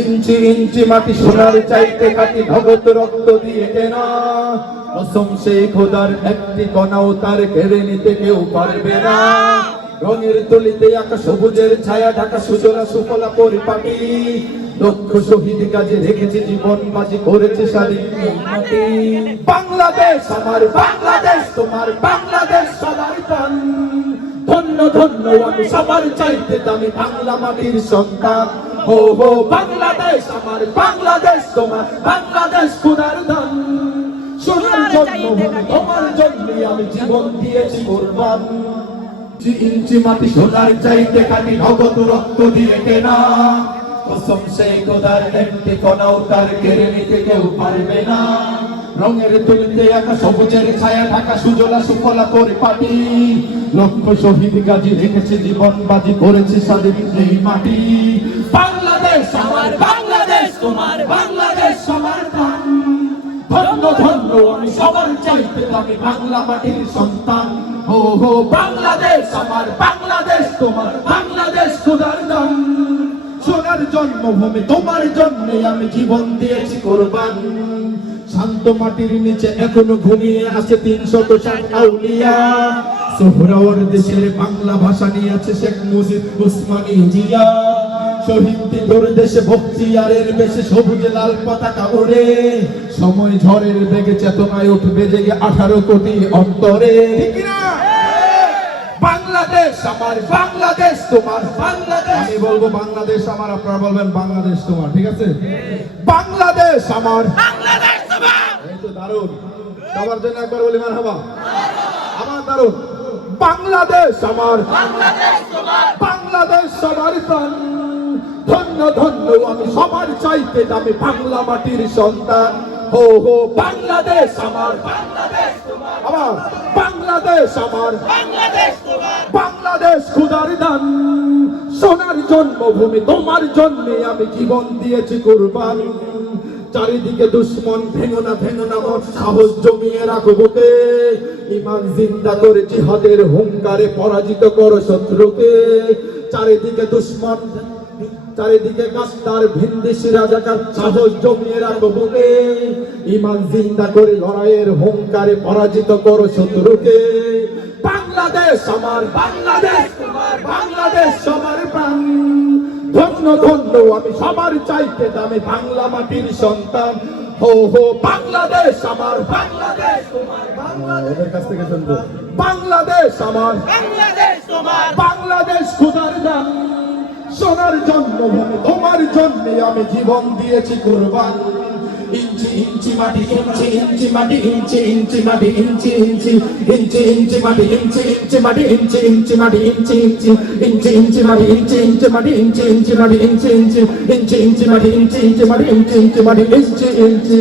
ইঞ্চি ইঞ্চি মাটি সোনার চাইতে খাঁটি, নগদ রক্ত দিয়ে কেনা। কসম সেই খোদার, একটি কণাও তার কেড়ে নিতে কেউ পারবে না। রঙের তুলিতে আঁকা সবুজের ছায়া ঢাকা সুজলা সুফলা পরিপাটি। দক্ষ শহীদ কাজে রেখেছে জীবন বাজি, করেছে স্বাধীন এই মাটি। বাংলাদেশ আমার বাংলাদেশ, তোমার বাংলাদেশ সবার প্রাণ। ধন্য ধন্য আমি সবার চাইতে দামি বাংলা মাটির সন্তান। ও হো বাংলাদেশ আমার বাংলাদেশ, তোমার বাংলাদেশ খোদার দান। সোনার জন্মভূমি তোমার জন্যে আমি জীবন দিয়েছি কোরবান। ইঞ্চি মাটি সোনার চাইতে খাঁটি, নগদ রক্ত দিয়ে কেনা। কসম সেই খোদার, একটি কণাও তার কেড়ে নিতে কেউ পারবে না। রঙের তুলিতে আঁকা সবুজের ছায়া ঢাকা সুজলা সুফলা পরিপাটি। লক্ষ শহীদ গাজী রেখেছে জীবন বাজি, করেছে স্বাধীন এই মাটি। বাংলাদেশ আমার বাংলাদেশ, তোমার বাংলাদেশ সবার প্রাণ। ধন্য ধন্য আমি সবার চাইতে দামি বাংলা মাটির সন্তান। ও হো বাংলাদেশ আমার বাংলাদেশ, তোমার বাংলাদেশ খোদার দান। সোনার জন্মভূমি তোমার জন্যে আমি জীবন দিয়েছি কোরবান। শান্ত মাটির নিচে এখনো ঘুমিয়ে আছে ৩৬০ আউলিয়া। সোহরাওয়ার দেশের বাংলা ভাষা নিয়ে আছে শেখ মুজিব উসমানী জিয়া। শহীদ তোর দেশে বখতিয়ারের বেশে সবুজ লাল পতাকা ওড়ে। সময় ঝড়ের বেগে চেতনায় উঠবে জেগে 18 কোটি অন্তরে। বাংলাদেশ আমার বাংলাদেশ, তোমার বাংলাদেশ। আমি বলবো বাংলাদেশ আমার, আপনারা বলবেন বাংলাদেশ তোমার, ঠিক আছে? বাংলাদেশ আমার বাংলাদেশ তোমার। এই তো দারুণ, সবার জন্য একবার বলি মারহাবা। আমার দারুণ। বাংলাদেশ আমার বাংলাদেশ তোমার বাংলাদেশ সবার প্রাণ। ধন্য ধন্য আমি সবার চাইতে দামি বাংলা মাটির সন্তান। হো হো বাংলাদেশ আমার বাংলাদেশ তোমার, আমার বাংলাদেশ আমার বাংলাদেশ তোমার বাংলাদেশ খোদার দান। সোনার জন্মভূমি তোমার জন্যে আমি জীবন দিয়েছি কোরবান। চারিদিকে দুশ্মন, ভেঙো না মন, সাহস জমিয়ে রাখো বুকে। ঈমান জিন্দা করে জিহাদের হুঙ্কারে পরাজিত করো শত্রুকে। চারিদিকে দুশ্মন, চারিদিকে কাস্তার ভিনদেশি রাজাকার, সাহস জমিয়ে রাখো বুকে। ঈমান জিন্দা করে লড়াইয়ের হুঙ্কারে পরাজিত করো শত্রুকে। বাংলাদেশ আমার বাংলাদেশ, তোমার বাংলাদেশ সবার প্রাণ। ধন্য ধন্য আমি সবার চাইতে দামি বাংলা মাটির সন্তান। হো হো বাংলাদেশ আমার বাংলাদেশ, তোমার বাংলাদেশ। ওদের কাছ থেকে শুনবো। বাংলাদেশ আমার বাংলাদেশ, তোমার বাংলাদেশ খোদার দান। সোনার জন্মভূমি তোমার জন্যে আমি জীবন দিয়েছি কোরবান। ইঞ্চি ইঞ্চি মাটি, ইঞ্চি ইঞ্চি মাটি, ইঞ্চি ইঞ্চি মাটি, ইঞ্চি ইঞ্চি ইঞ্চি ইঞ্চি মাটি, ইঞ্চি ইঞ্চি মাটি, ইঞ্চি ইঞ্চি মাটি, ইঞ্চি ইঞ্চি ইঞ্চি ইঞ্চি মাটি, ইঞ্চি ইঞ্চি মাটি, ইঞ্চি ইঞ্চি মাটি, ইঞ্চি ইঞ্চি ইঞ্চি ইঞ্চি মাটি, ইঞ্চি ইঞ্চি মাটি, ইঞ্চি ইঞ্চি মাটি, ইঞ্চি ইঞ্চি।